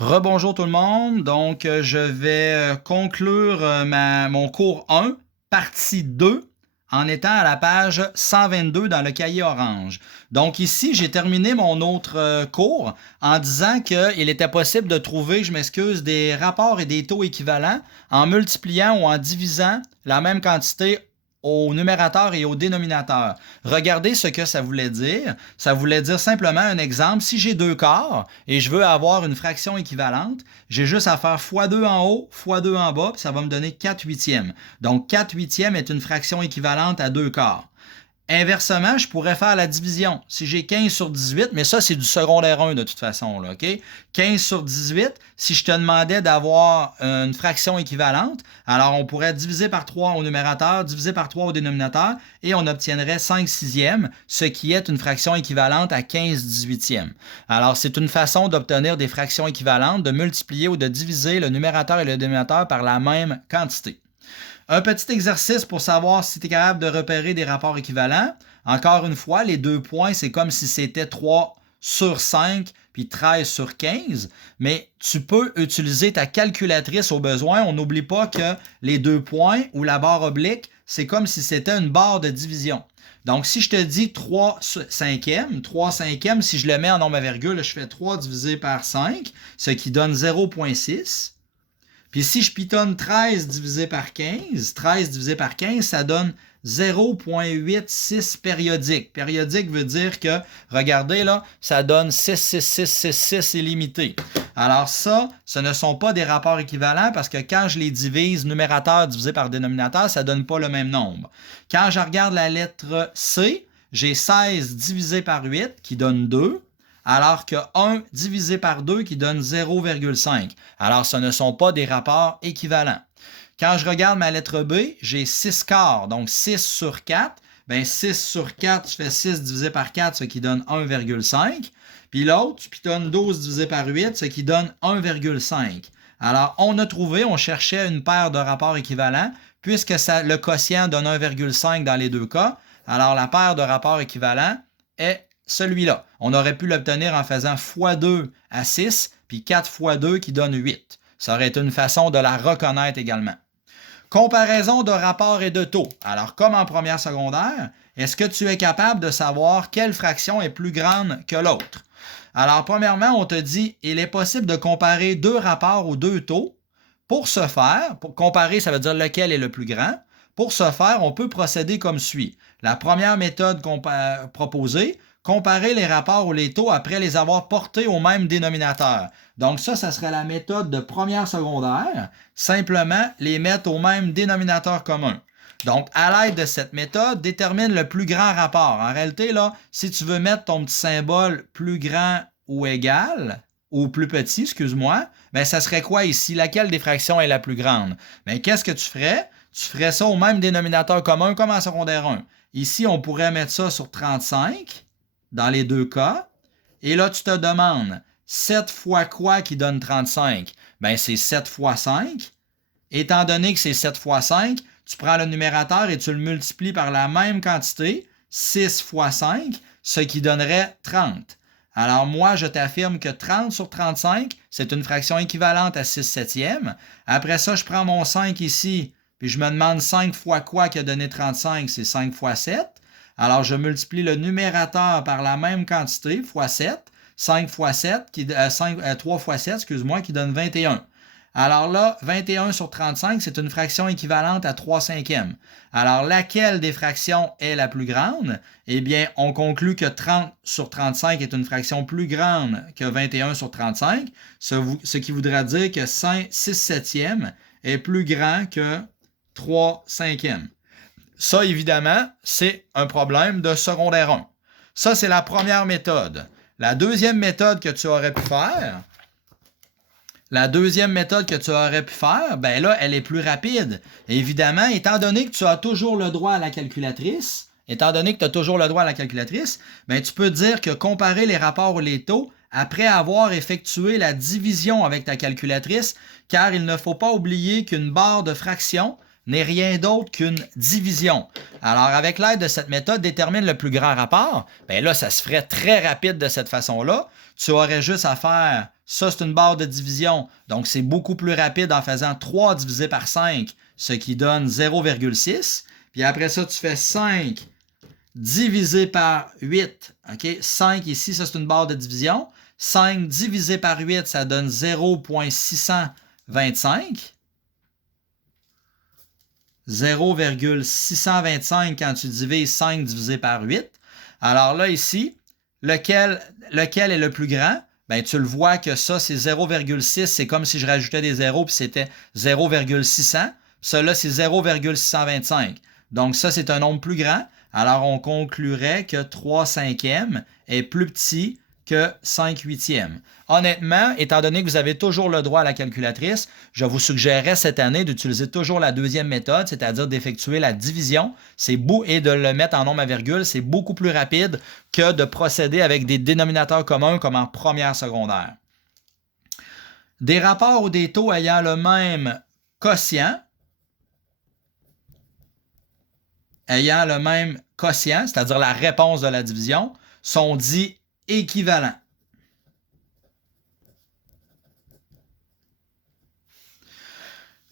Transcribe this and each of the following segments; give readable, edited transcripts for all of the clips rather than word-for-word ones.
Rebonjour tout le monde. Donc, je vais conclure mon cours 1, partie 2, en étant à la page 122 dans le cahier orange. Donc ici, j'ai terminé mon autre cours en disant qu'il était possible de trouver, je m'excuse, des rapports et des taux équivalents en multipliant ou en divisant la même quantité au numérateur et au dénominateur. Regardez ce que ça voulait dire. Ça voulait dire simplement un exemple. Si j'ai 2 quarts et je veux avoir une fraction équivalente, j'ai juste à faire x2 en haut, x2 en bas, puis ça va me donner 4 huitièmes. Donc 4 huitièmes est une fraction équivalente à 2 quarts. Inversement, je pourrais faire la division. Si j'ai 15 sur 18, mais ça, c'est du secondaire 1 de toute façon, là, OK? 15 sur 18, si je te demandais d'avoir une fraction équivalente, alors on pourrait diviser par 3 au numérateur, diviser par 3 au dénominateur, et on obtiendrait 5 sixièmes, ce qui est une fraction équivalente à 15 dix-huitièmes. Alors, c'est une façon d'obtenir des fractions équivalentes, de multiplier ou de diviser le numérateur et le dénominateur par la même quantité. Un petit exercice pour savoir si tu es capable de repérer des rapports équivalents. Encore une fois, les 2 points, c'est comme si c'était 3 sur 5 puis 13 sur 15, mais tu peux utiliser ta calculatrice au besoin. On n'oublie pas que les 2 points ou la barre oblique, c'est comme si c'était une barre de division. Donc, si je te dis 3 cinquièmes, si je le mets en nombre à virgule, je fais 3 divisé par 5, ce qui donne 0,6. Puis si je pitonne 13 divisé par 15, ça donne 0,86 périodique. Périodique veut dire que, regardez là, ça donne 6, 6, 6, 6, 6 illimité. Alors ça, ce ne sont pas des rapports équivalents parce que quand je les divise, numérateur divisé par dénominateur, ça ne donne pas le même nombre. Quand je regarde la lettre C, j'ai 16 divisé par 8 qui donne 2. Alors que 1 divisé par 2 qui donne 0,5. Alors, ce ne sont pas des rapports équivalents. Quand je regarde ma lettre B, j'ai 6 quarts, donc 6 sur 4. Bien, 6 sur 4, je fais 6 divisé par 4, ce qui donne 1,5. Puis l'autre, je pitonne 12 divisé par 8, ce qui donne 1,5. Alors, on a trouvé, on cherchait une paire de rapports équivalents, puisque le quotient donne 1,5 dans les deux cas. Alors, la paire de rapports équivalents est celui-là. On aurait pu l'obtenir en faisant x2 à 6, puis 4 fois 2 qui donne 8. Ça aurait été une façon de la reconnaître également. Comparaison de rapports et de taux. Alors, comme en première secondaire, est-ce que tu es capable de savoir quelle fraction est plus grande que l'autre? Alors, premièrement, on te dit, il est possible de comparer 2 rapports ou 2 taux. Pour ce faire, pour comparer, ça veut dire lequel est le plus grand. Pour ce faire, on peut procéder comme suit. La première méthode proposée, comparer les rapports ou les taux après les avoir portés au même dénominateur. Donc ça serait la méthode de première secondaire, simplement les mettre au même dénominateur commun. Donc, à l'aide de cette méthode, détermine le plus grand rapport. En réalité, là, si tu veux mettre ton petit symbole plus grand ou égal, ou plus petit, excuse-moi, bien, ça serait quoi ici? Laquelle des fractions est la plus grande? Bien, qu'est-ce que tu ferais? Tu ferais ça au même dénominateur commun comme en secondaire 1. Ici, on pourrait mettre ça sur 35 dans les deux cas. Et là, tu te demandes 7 fois quoi qui donne 35? Bien, c'est 7 fois 5. Étant donné que c'est 7 fois 5, tu prends le numérateur et tu le multiplies par la même quantité, 6 fois 5, ce qui donnerait 30. Alors moi, je t'affirme que 30 sur 35, c'est une fraction équivalente à 6 septièmes. Après ça, je prends mon 5 ici, puis je me demande 5 fois quoi qui a donné 35? C'est 5 fois 7. Alors, je multiplie le numérateur par la même quantité, fois 7. 5 fois 7, 3 fois 7, excuse-moi, qui donne 21. Alors là, 21 sur 35, c'est une fraction équivalente à 3 cinquièmes. Alors, laquelle des fractions est la plus grande? Eh bien, on conclut que 30 sur 35 est une fraction plus grande que 21 sur 35, ce qui voudra dire que 6 septièmes est plus grand que 3 cinquièmes. Ça, évidemment, c'est un problème de secondaire 1. Ça, c'est la première méthode. La deuxième méthode que tu aurais pu faire, ben là, elle est plus rapide. Évidemment, étant donné que tu as toujours le droit à la calculatrice, ben tu peux dire que comparer les rapports ou les taux après avoir effectué la division avec ta calculatrice, car il ne faut pas oublier qu'une barre de fraction n'est rien d'autre qu'une division. Alors, avec l'aide de cette méthode, détermine le plus grand rapport. Bien là, ça se ferait très rapide de cette façon-là. tu aurais juste à faire, ça c'est une barre de division, donc c'est beaucoup plus rapide en faisant 3 divisé par 5, ce qui donne 0,6. Puis après ça, tu fais 5 divisé par 8. OK? 5 ici, ça c'est une barre de division. 5 divisé par 8, ça donne 0,625. 0,625 quand tu divises 5 divisé par 8. Alors là, ici, lequel est le plus grand? Bien, tu le vois que ça, c'est 0,6. C'est comme si je rajoutais des zéros, puis c'était 0,600. Cela, c'est 0,625. Donc, ça, c'est un nombre plus grand. Alors, on conclurait que 3 cinquièmes est plus petit que 5 huitièmes. Honnêtement, étant donné que vous avez toujours le droit à la calculatrice, je vous suggérerais cette année d'utiliser toujours la deuxième méthode, c'est-à-dire d'effectuer la division et de le mettre en nombre à virgule. C'est beaucoup plus rapide que de procéder avec des dénominateurs communs comme en première secondaire. Des rapports ou des taux ayant le même quotient, c'est-à-dire la réponse de la division, sont dits équivalents.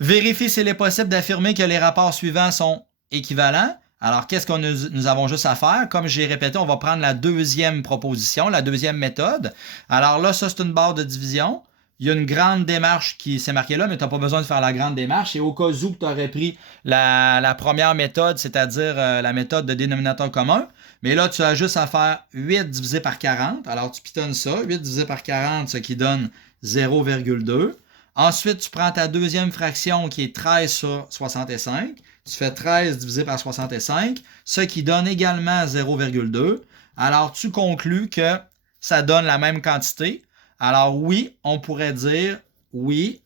Vérifie s'il est possible d'affirmer que les rapports suivants sont équivalents. Alors, qu'est-ce que nous avons juste à faire? Comme j'ai répété, on va prendre la deuxième proposition, la deuxième méthode. Alors là, ça, c'est une barre de division. Il y a une grande démarche qui s'est marquée là, mais tu n'as pas besoin de faire la grande démarche. Et au cas où tu aurais pris la première méthode, c'est-à-dire la méthode de dénominateur commun, mais là, tu as juste à faire 8 divisé par 40. Alors, tu pitonnes ça, 8 divisé par 40, ce qui donne 0,2. Ensuite, tu prends ta deuxième fraction qui est 13 sur 65. Tu fais 13 divisé par 65, ce qui donne également 0,2. Alors, tu conclus que ça donne la même quantité. Alors oui, on pourrait dire, oui,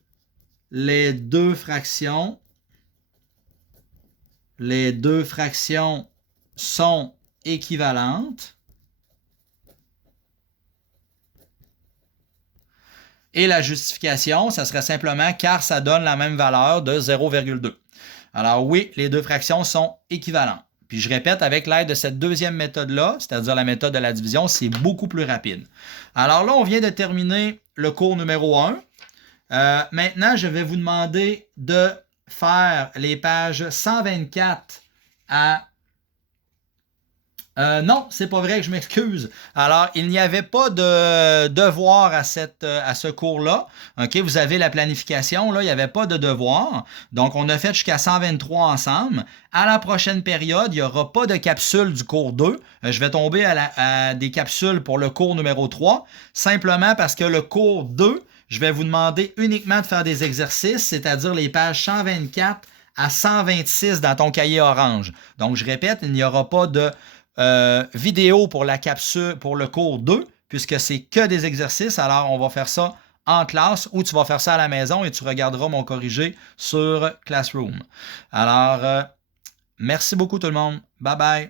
les deux fractions sont équivalentes. Et la justification, ça serait simplement car ça donne la même valeur de 0,2. Alors oui, les deux fractions sont équivalentes. Puis je répète, avec l'aide de cette deuxième méthode-là, c'est-à-dire la méthode de la division, c'est beaucoup plus rapide. Alors là, on vient de terminer le cours numéro 1. Maintenant, je vais vous demander de faire les pages 124 à... non, c'est pas vrai, je m'excuse. Alors, il n'y avait pas de devoir à ce cours-là. OK, vous avez la planification, là, il n'y avait pas de devoir. Donc, on a fait jusqu'à 123 ensemble. À la prochaine période, il n'y aura pas de capsule du cours 2. Je vais tomber à des capsules pour le cours numéro 3, simplement parce que le cours 2, je vais vous demander uniquement de faire des exercices, c'est-à-dire les pages 124 à 126 dans ton cahier orange. Donc, je répète, il n'y aura pas de vidéo pour la capsule, pour le cours 2, puisque c'est que des exercices. Alors, on va faire ça en classe ou tu vas faire ça à la maison et tu regarderas mon corrigé sur Classroom. Alors, merci beaucoup tout le monde. Bye bye.